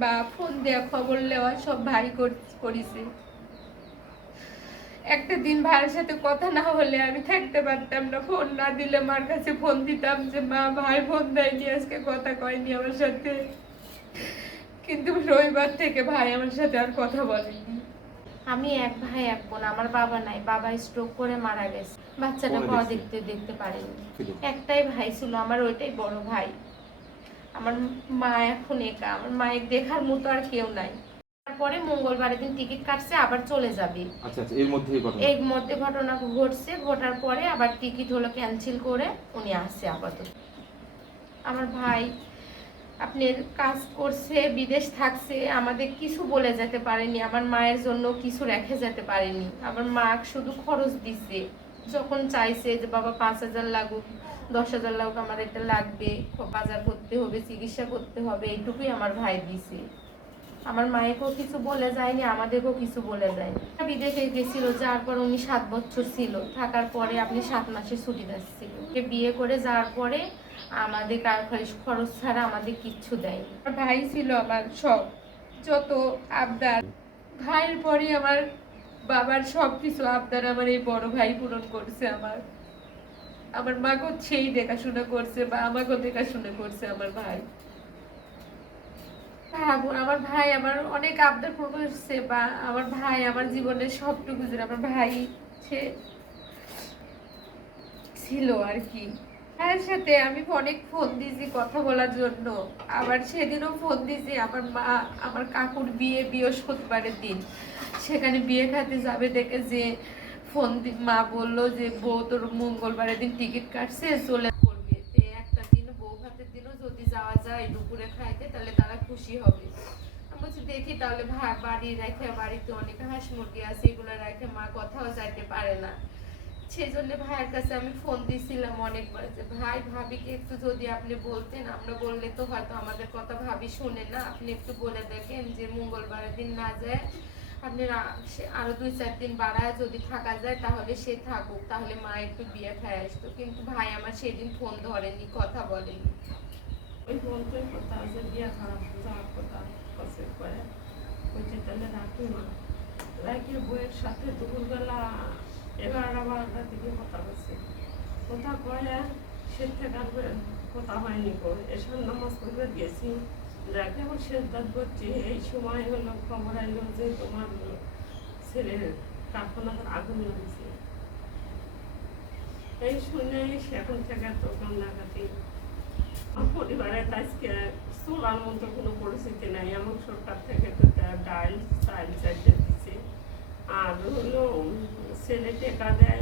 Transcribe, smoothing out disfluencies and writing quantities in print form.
বা ফোন দেওয়া খবর নেওয়া সব ভাই করেছে। একটা দিন ভাইয়ের সাথে কথা না হলে আমি থাকতে পারতাম না। ফোন না দিলে মার কাছে ফোন দিতাম যে মা ভাই ফোন দেয়নি, আজকে কথা কয়নি আমার সাথে। কিন্তু রবিবার থেকে ভাই আমার সাথে আর কথা বলেনি। আমি এক ভাই এক বোন, আমার বাবা নাই, বাবা স্ট্রোক করে মারা গেছে। বাচ্চাটা পাওয়া দেখতে পারেনি। একটাই ভাই ছিল আমার, ওইটাই বড় ভাই। আমার মা এখন একা, আমার মায়ের দেখার মতো আর কেউ নাই। তারপরে মঙ্গলবারের দিন টিকিট কাটছে, আবার চলে যাবে। আচ্ছা আচ্ছা, এর মধ্যে ঘটনা ঘটছে। ঘটার পরে আবার টিকিট হলো ক্যান্সেল করে উনি আসছে আপাতত। আমার ভাই আপনার কাজ করছে, বিদেশ থাকছে, আমাদের কিছু বলে যেতে পারেনি। আমার মায়ের জন্য কিছু রেখে যেতে পারেনি। আমার মা শুধু খরচ দিছে, যখন চাইছে যে বাবা 5,000 লাগুক 10,000 লাগুক, আমার এটা লাগবে, বাজার করতে হবে, চিকিৎসা করতে হবে, এইটুকুই আমার ভাই দিছে। আমার মায়েকেও কিছু বলে যায়নি, আমাদেরকেও কিছু বলে যায়নি। বিদেশে গেছিল, যাওয়ার পর উনি 7 বছর ছিল, থাকার পরে আপনি 7 মাসের ছুটি যাচ্ছিল। বিয়ে করে যাওয়ার পরে আমাদের খরচ ছাড়া আমাদের কিচ্ছু দেয়নি। ভাই ছিল আমার সব, যত আবদার। ভাইয়ের পরে আমার বাবার সবকিছু আবদার আমার এই বড় ভাই পূরণ করছে। আমার মাকেও সেই দেখাশোনা করছে বা আমাকেও দেখাশোনা করছে আমার ভাই। আমার ভাই আমার অনেক আবদার পূরণ করছে, বা আমার ভাই আমার জীবনের সবটুকু আমার ভাই সে ছিল আর কি। ভাইয়ের সাথে আমি অনেক ফোন দিয়েছি কথা বলার জন্য। আবার সেদিনও ফোন দিয়েছি, আমার মা আমার কাকুর বিয়ে বৃহস্পতিবারের দিন, সেখানে বিয়ে খাতে যাবে দেখে যে মা বললো যে বউ তোর মঙ্গলবারের দিন টিকিট কাটছে, চলে পড়বে, একটা দিন বউ ভাতের দিনও যদি যাওয়া যায় দুপুরে খাইতে, তাহলে তারা খুশি হবে। আমি বলছি দেখি তাহলে, বাড়ি রেখে, বাড়িতে অনেক হাঁস মুরগি আছে, এগুলো রেখে মা কোথাও যাইতে পারে না। সেই জন্য ভাইয়ের কাছে আমি ফোন দিয়েছিলাম অনেকবার যে ভাই ভাবিকে একটু যদি আপনি বলতেন, আমরা বললে তো হয়তো আমাদের কথা ভাবি শুনে না, আপনি একটু বলে দেখেন যে মঙ্গলবারের দিন না যায়, আপনি আরো 2-4 দিন বাড়ায় যদি থাকা যায় তাহলে সে থাকুক, তাহলে মা একটু বিয়ে খায় আসতো। কিন্তু ভাই আমার সেদিন ফোন ধরেনি, কথা বলেনি। ওই বলতোই কথা আছে, বিয়ে খারাপ যাওয়ার কথা কসে করে ওই যে তাহলে রাখি মা রাখি বইয়ের সাথে দুপুরবেলা 11-12টার দিকে কথা বলছে। কথা কয়ে সে থেকে আর কথা হয়নি গো। এসব নামাজ পড়বে গেছি, রাখে আবার শেষ দাঁত করছি। এই সময় হলো খবর আইলো যে তোমার ছেলের কারখানার আগুন লেগেছে। এই শুনে সেখান থেকে তো কান্নাকাটি। পরিবারের আজকে চলার মতো কোনো পরিস্থিতি নাই। এমন সরকার থেকে তো ডাল চাল চাইতে দিচ্ছে, আর হলো ছেলে টেকা দেয়